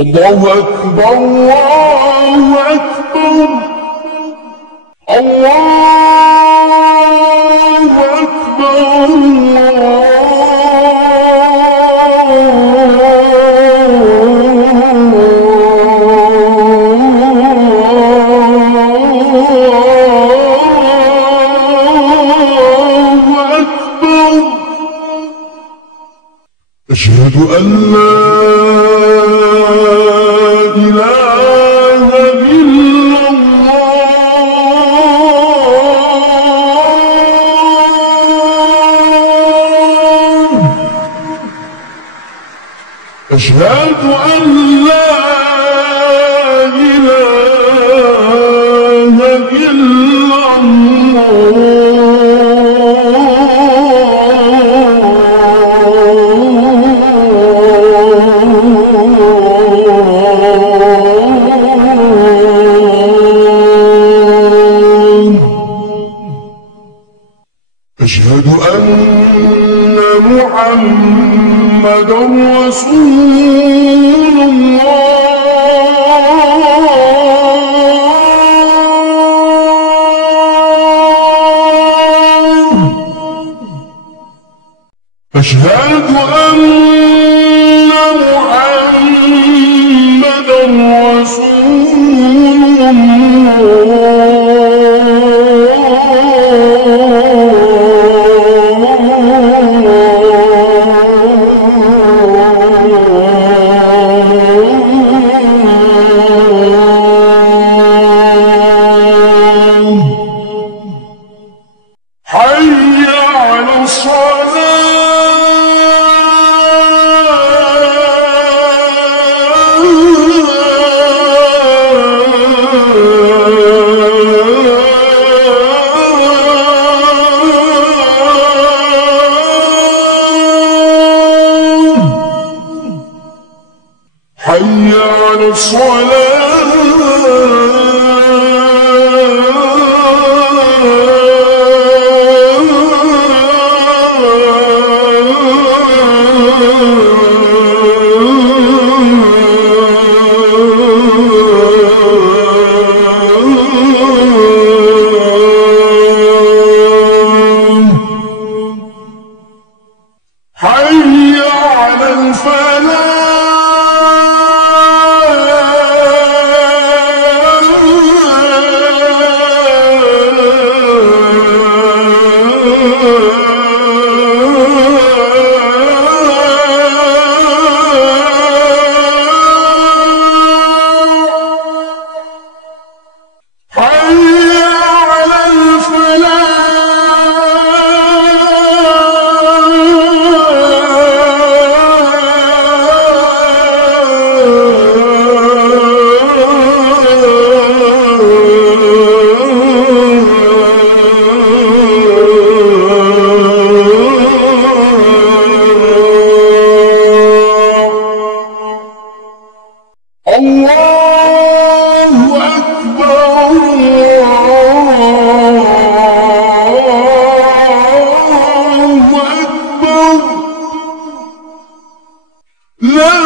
الله أكبر الله أكبر الله أكبر الله أكبر. أشهد أن لا إله إلا الله. أشهد أن لا إله إلا الله. أشهد أن محمدًا رسول الله. أشهد أن محمدًا رسول الله. حي على حي على حي على الله أكبر الله أكبر. لا